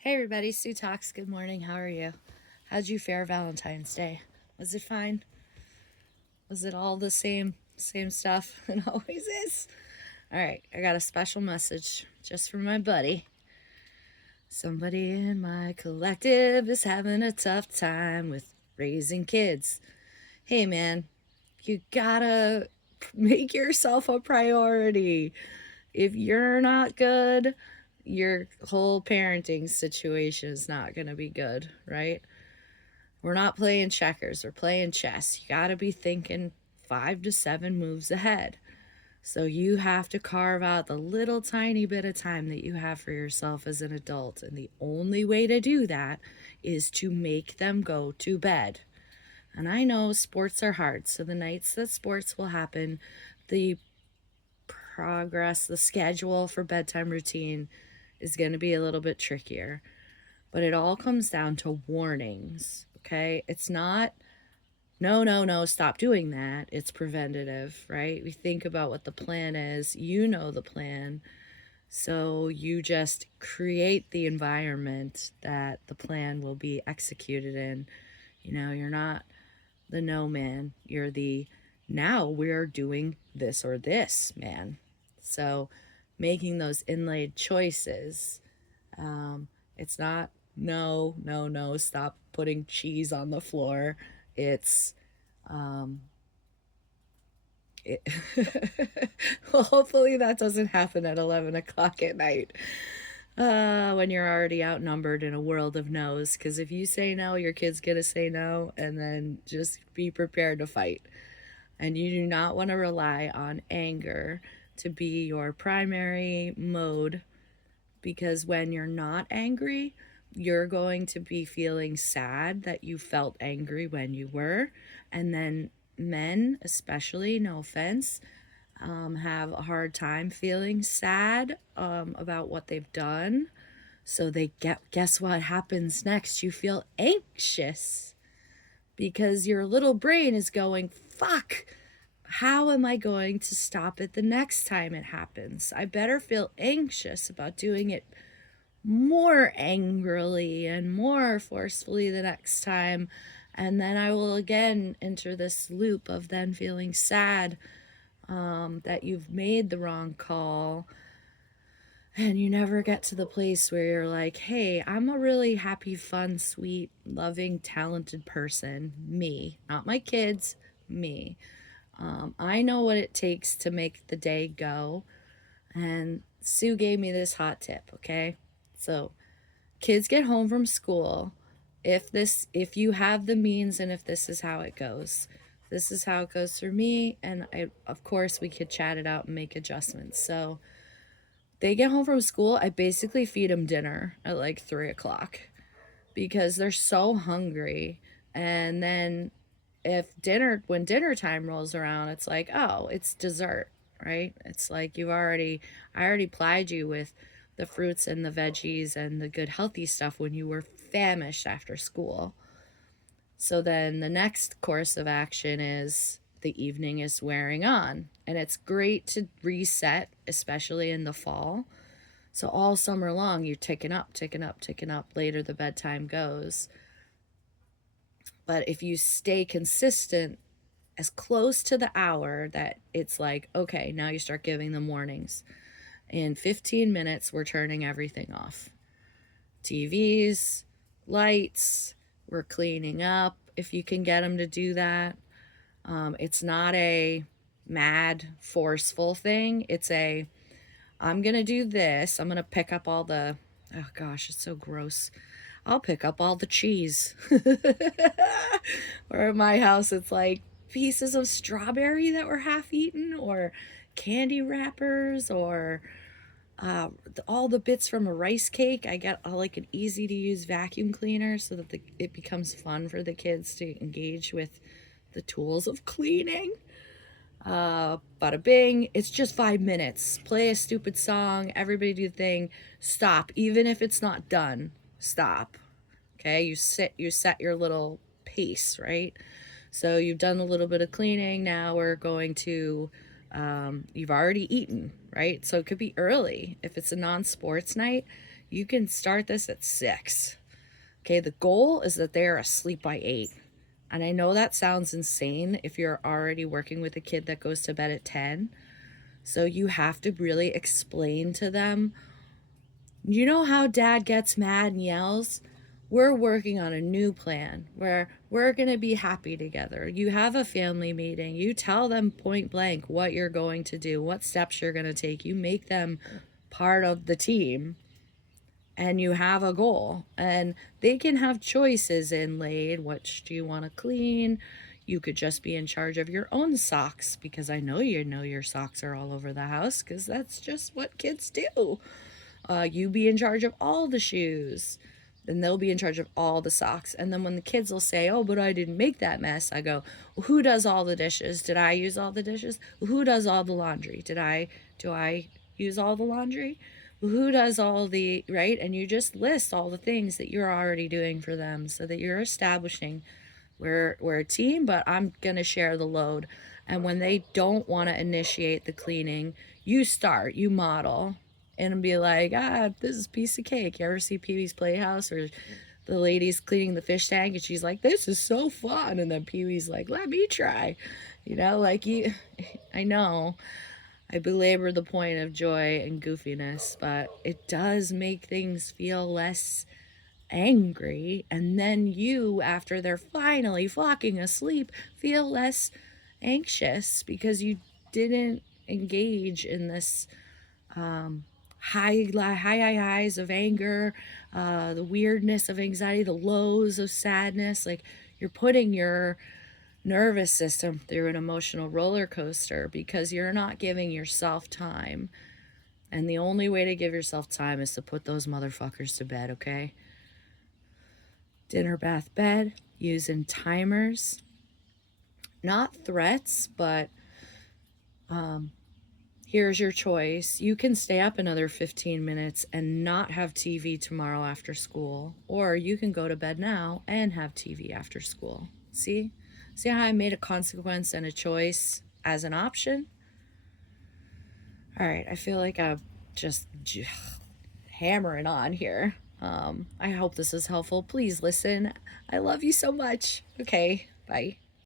Hey everybody, Sue Talks. Good morning. How are you? How'd you fare Valentine's Day? Was it fine? Was it all the same stuff it always is? All right, I got a special message just for my buddy. Somebody in my collective is having a tough time with raising kids. Hey man, you gotta make yourself a priority. If you're not good, your whole parenting situation is not going to be good, right? We're not playing checkers, we're playing chess. You got to be thinking 5 to 7 moves ahead. So you have to carve out the little tiny bit of time that you have for yourself as an adult. And the only way to do that is to make them go to bed. And I know sports are hard. So the nights that sports will happen, the the schedule for bedtime routine is going to be a little bit trickier. But it all comes down to warnings, okay? It's not, no, no, no, stop doing that. It's preventative, right? We think about what the plan is. You know the plan. So you just create the environment that the plan will be executed in. You're not the no man. You're the now we're doing this or this man. So making those inlaid choices, it's not no, no, no, stop putting cheese on the floor. It's, it, well, hopefully that doesn't happen at 11 o'clock at night when you're already outnumbered in a world of no's. Because if you say no, your kid's going to say no, and then just be prepared to fight. And you do not want to rely on anger to be your primary mode, because when you're not angry, you're going to be feeling sad that you felt angry when you were. And then men, especially, no offense, have a hard time feeling sad about what they've done. So guess what happens next? You feel anxious because your little brain is going, fuck, how am I going to stop it the next time it happens? I better feel anxious about doing it more angrily and more forcefully the next time. And then I will again enter this loop of then feeling sad that you've made the wrong call. And you never get to the place where you're like, hey, I'm a really happy, fun, sweet, loving, talented person. Me, not my kids, me. I know what it takes to make the day go. And Sue gave me this hot tip, okay? So, kids get home from school. If you have the means, and if this is how it goes. This is how it goes for me, and of course we could chat it out and make adjustments. So, they get home from school, I basically feed them dinner at like 3 o'clock because they're so hungry. And then when dinner time rolls around, it's like, oh, it's dessert, right? It's like I already plied you with the fruits and the veggies and the good healthy stuff when you were famished after school. So then the next course of action is the evening is wearing on. And it's great to reset, especially in the fall. So all summer long, you're ticking up, ticking up, ticking up. Later, the bedtime goes. But if you stay consistent as close to the hour that it's like, okay, now you start giving them warnings. In 15 minutes, we're turning everything off. TVs, lights, we're cleaning up if you can get them to do that. It's not a mad, forceful thing. I'm going to do this. I'm going to pick up all oh gosh, it's so gross. I'll pick up all the cheese. Or at my house, it's like pieces of strawberry that were half eaten, or candy wrappers, or all the bits from a rice cake. I got like an easy to use vacuum cleaner so that it becomes fun for the kids to engage with the tools of cleaning. Bada bing. It's just 5 minutes. Play a stupid song. Everybody do the thing. Stop. Even if it's not done, stop. Okay. You set your little pace, right? So you've done a little bit of cleaning. Now we're going to, you've already eaten, right? So it could be early. If it's a non-sports night, You can start this at 6. Okay, the goal is that they're asleep by 8. And I know that sounds insane if you're already working with a kid that goes to bed at 10. So you have to really explain to them. You know how dad gets mad and yells? We're working on a new plan where we're going to be happy together. You have a family meeting. You tell them point blank what you're going to do, what steps you're going to take. You make them part of the team, and you have a goal. And they can have choices inlaid. Which do you want to clean? You could just be in charge of your own socks, because I know your socks are all over the house, because that's just what kids do. You be in charge of all the shoes, and they'll be in charge of all the socks. And then when the kids will say, oh, but I didn't make that mess, I go, well, who does all the dishes? Did I use all the dishes? Who does all the laundry? Do I use all the laundry? Who does all the, right? And you just list all the things that you're already doing for them, so that you're establishing we're a team, but I'm gonna share the load. And when they don't want to initiate the cleaning, you model, and be like, this is a piece of cake. You ever see Pee-wee's Playhouse, or the lady's cleaning the fish tank and she's like, this is so fun, and then Pee-wee's like, let me try. Like I know I belabor the point of joy and goofiness, but it does make things feel less angry. And then you, after they're finally flocking asleep, feel less anxious because you didn't engage in this highs of anger, the weirdness of anxiety, the lows of sadness. Like, you're putting your nervous system through an emotional roller coaster because you're not giving yourself time. And the only way to give yourself time is to put those motherfuckers to bed, okay? Dinner, bath, bed, using timers. Not threats, but here's your choice. You can stay up another 15 minutes and not have TV tomorrow after school, or you can go to bed now and have TV after school. See how I made a consequence and a choice as an option? All right, I feel like I'm just hammering on here. I hope this is helpful. Please listen. I love you so much. Okay, bye.